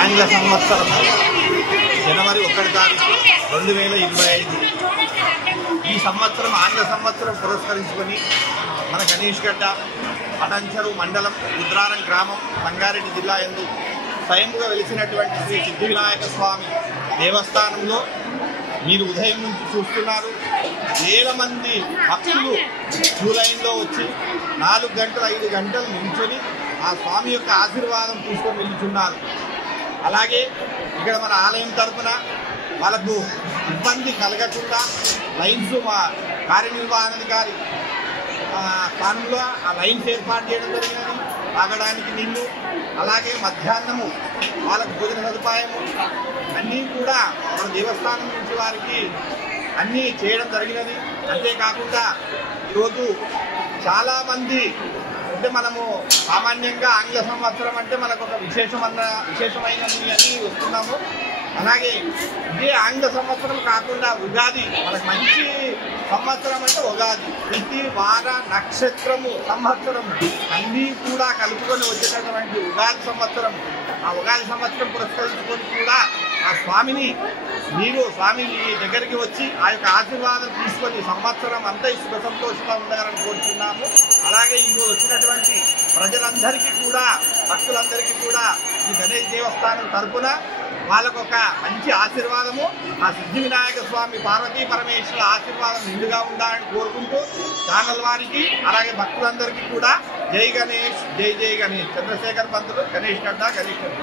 ఆంగ్ల సంవత్సరం జనవరి 1 తారీఖు 2025 ఈ సంవత్సరం ఆంగ్ల సంవత్సరం పురస్కరించుకొని మన గణేష్గడ్డ పటంచెరు మండలం రుద్రారం గ్రామం సంగారెడ్డి జిల్లా యందు స్వయంగా వెలిసినటువంటి శ్రీ సిద్ధివినాయక స్వామి దేవస్థానంలో మీరు ఉదయం నుంచి చూస్తున్నారు. వేల మంది భక్తులు క్యూ లైన్లో వచ్చి 4 గంటలు 5 గంటలు నిల్చొని ఆ స్వామి యొక్క ఆశీర్వాదం తీసుకొని వెళ్తున్నారు. అలాగే ఇక్కడ మన ఆలయం తరఫున వాళ్ళకు ఇబ్బంది కలగకుండా లైన్స్ మా కార్యనిర్వహణాధికారి స్థానంలో ఆ లైన్స్ ఏర్పాటు చేయడం జరిగినది. తాగడానికి నీళ్లు, అలాగే మధ్యాహ్నము వాళ్ళకు భోజన సదుపాయము అన్నీ కూడా మన దేవస్థానం నుంచి వారికి అన్నీ చేయడం జరిగినది. అంతేకాకుండా ఈరోజు చాలామంది అంటే మనము సామాన్యంగా ఆంగ్ల సంవత్సరం అంటే మనకు ఒక విశేషమైనది అని వస్తున్నాము. అలాగే ఇదే ఆంగ్ల సంవత్సరం కాకుండా ఉగాది మనకు మంచి సంవత్సరం అంటే ఉగాది. ప్రతి వార నక్షత్రము సంవత్సరము అన్నీ కూడా కలుపుకొని వచ్చేటటువంటి ఉగాది సంవత్సరం. ఆ ఉగాది సంవత్సరం పురస్కరించుకొని కూడా ఆ స్వామి దగ్గరికి వచ్చి ఆ యొక్క ఆశీర్వాదం తీసుకొని సంవత్సరం అంతా సుఖ సంతోషంగా ఉండాలని కోరుతున్నాము. అలాగే ఈరోజు వచ్చినటువంటి ప్రజలందరికీ కూడా భక్తులందరికీ కూడా ఈ గణేష్ దేవస్థానం తరపున వాళ్ళకు ఒక మంచి ఆశీర్వాదము ఆ సిద్ధి వినాయక స్వామి పార్వతీ పరమేశ్వర ఆశీర్వాదం నిండుగా ఉండాలని కోరుకుంటూ ఛానల్ వారికి అలాగే భక్తులందరికీ కూడా జై గణేష్, జై జై గణేష్. చంద్రశేఖర్ పంతులు, గణేష్ గడ్డ, గణేష్ గడ్డ.